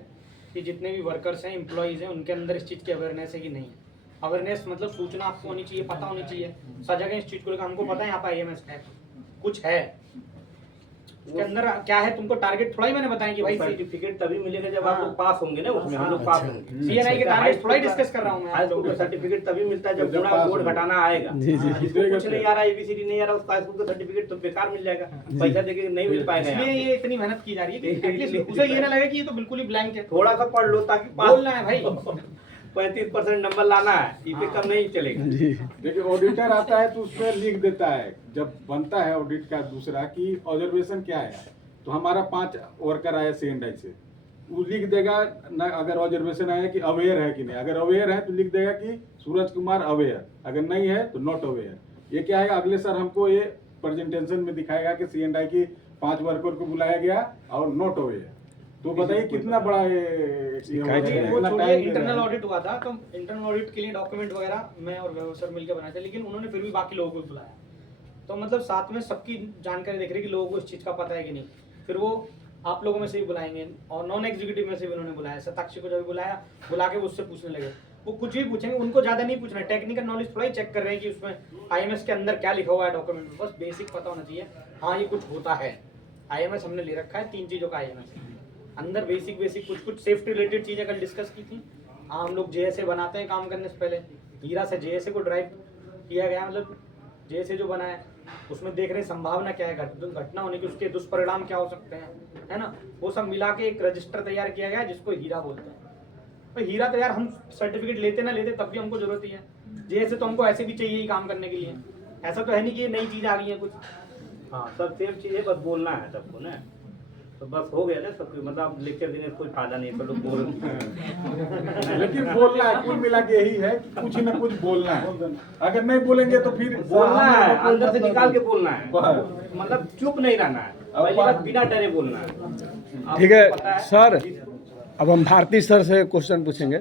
कि जितने भी वर्कर्स हैं, एम्प्लॉइज़ हैं, उनके अंदर इस चीज़ की अवेयरनेस है कि नहीं है। अवेयरनेस मतलब सूचना आपको होनी चाहिए, पता होनी चाहिए। सजग है इस चीज़ को लेकर, हमको पता है यहाँ पर IMS है, कुछ है उसके अंदर क्या है, तुमको टारगेट थोड़ा ही मैंने बताया कि भाई सर्टिफिकेट तभी मिलेगा जब आप लोग पास होंगे ना, उसमें हम लोग पास होंगे। CNI के टारगेट थोड़ा ही डिस्कस कर रहा हूँ मैं। हाई स्कूल का सर्टिफिकेट तभी मिलता है जब जब पूरा पास बोर्ड होंगे। घटाना आएगा। जिसको कुछ नहीं आ रहा, ABCD नहीं आ रहा, उसका हाई स्कूल का सर्टिफिकेट तो बेकार मिल जाएगा, पैसा देके नहीं मिल पाएगा। इसलिए यहाँ ये इतनी मेहनत की जा रही है कि एटलीस्ट उसे ये ना लगे कि ये तो बिल्कुल ही ब्लैंक है। थोड़ा सा पढ़ लो ताकि बोलना है भाई, 35% नंबर लाना है, इससे कम नहीं चलेगा। देखिए ऑडिटर आता है तो उसमें लिख देता है, जब बनता है ऑडिट का दूसरा कि ऑब्जर्वेशन क्या है, तो हमारा 5 वर्कर आया C&I से, वो लिख देगा ना, अगर ऑब्जर्वेशन आया कि अवेयर है कि नहीं। अगर अवेयर है तो लिख देगा कि सूरज कुमार अवेयर, अगर नहीं है तो नॉट अवेयर। ये क्या है, अगले सर हमको ये प्रेजेंटेशन में दिखाएगा कि C&I की 5 वर्कर को बुलाया गया और नॉट अवेयर। तो बताइए कितना बड़ा वो छोड़िए, इंटरनल ऑडिट हुआ था, तो इंटरनल ऑडिट के लिए डॉक्यूमेंट वगैरह मैं और वैभव सर मिलकर बनाए थे, लेकिन उन्होंने फिर भी बाकी लोगों को बुलाया। तो मतलब साथ में सबकी जानकारी देख रही कि लोगों को इस चीज़ का पता है कि नहीं। फिर वो आप लोगों में से भी बुलाएंगे और नॉन एग्जीक्यूटिव में से भी उन्होंने बुलाया, सताक्षी को जब बुलाया, बुला के उससे पूछने लगे। वो कुछ भी पूछेंगे, उनको ज़्यादा नहीं पूछना है, टेक्निकल नॉलेज थोड़ा ही चेक कर रहे हैं कि उसमें IMS के अंदर क्या लिखा हुआ है डॉक्यूमेंट में, बस बेसिक पता होना चाहिए। हाँ ये कुछ होता है, IMS हमने ले रखा है, 3 चीज़ों का IMS है। अंदर बेसिक कुछ सेफ्टी रिलेटेड चीज़ें कल डिस्कस की थी। हाँ, हम लोग JSA बनाते हैं काम करने से पहले, हीरा से JSA को ड्राइव किया गया, मतलब JSA जो बना है उसमें देख रहे हैं संभावना क्या है घटना होने की, उसके दुष्परिणाम क्या हो सकते हैं, है ना। वो सब मिला के एक रजिस्टर तैयार किया गया जिसको हीरा बोलते हैं। तो हीरा तो यार हम सर्टिफिकेट लेते ना लेते तब भी हमको जरूरत ही है, JSA तो हमको ऐसे भी चाहिए ही काम करने के लिए। ऐसा तो है नहीं कि ये नई चीज़ आ गई है कुछ। हाँ सब सेम चीज़ है, बस बोलना है सबको ना, तो बस हो गया ना सब। मतलब लेक्चर देने से कोई फायदा नहीं है, सब लोग बोल लेकिन बोलना है, कुल मिला के यही है कि कुछ न कुछ बोलना है। अगर नहीं बोलेंगे तो फिर बोलना है, अंदर से निकाल के बोलना है, मतलब चुप नहीं रहना है, पहली बात बिना डरे बोलना है। आपको ठीक है पता सर, अब हम भारती सर से क्वेश्चन पूछेंगे।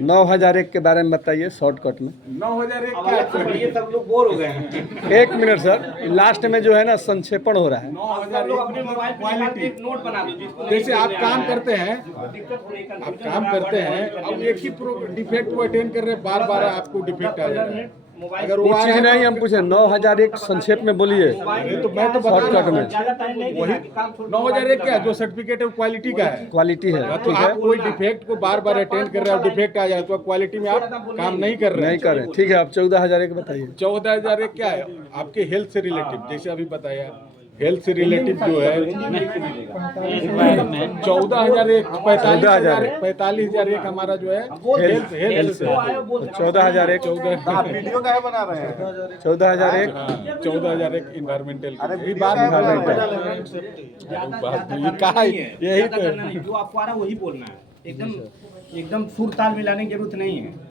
9001 के बारे में बताइए शॉर्टकट में। 9001 अब क्या अलग से पढ़िए, सब लोग बोर हो गए हैं। 1 मिनट सर, लास्ट में जो है ना संक्षेपण हो रहा है। सब लोग अपने मोबाइल पे निकाल के एक नोट बना दो, जिसको नहीं जैसे आप बोलने काम आया है। करते हैं, दिक्कत हो रही है, आप confusion काम हो रहा है, करते word हैं, avoid अब करने एक ही डिफेक्ट को अटेंड कर रहे हैं, बार बार आपको डिफेक्ट आ जा रहा है। मोबाइल अगर वो कुछ आ चीज रहा नहीं, है हम पूछे 9001 संक्षेप में बोलिए। ये तो मैं तो बता रहा शॉर्टकट में। हूँ। ज्यादा टाइम नहीं देना कि काम छोड़ के 9001 क्या है, मोबाइल जो सर्टिफिकेट है वो क्वालिटी का है। क्वालिटी है, तो ठीक है, आप कोई डिफेक्ट को बार बार अटेंड कर रहे हो, डिफेक्ट आ जाए तो क्वालिटी में आप काम नहीं कर रहे नहीं हैं। करें, ठीक है। आप 14001 बताइए। 14,001 क्या है, आपके हेल्थ से रिलेटिव, जैसे अभी बताया हेल्थ से रिलेटिव जो है 14,001 45,001 हमारा जो है हेल्थ हेल्थ से 14,001 आप वीडियो काहे बना रहे हैं? 14,001 14,001 इन्वायरमेंटल अरे ये वीडियो बात काहे बना environmental। रहे हैं? बात ये कहा यही ज्यादा तो करना नहीं, जो आपको आ रहा है वही बोलना है, एकदम सुर ताल मिलाने की जरूरत नहीं है।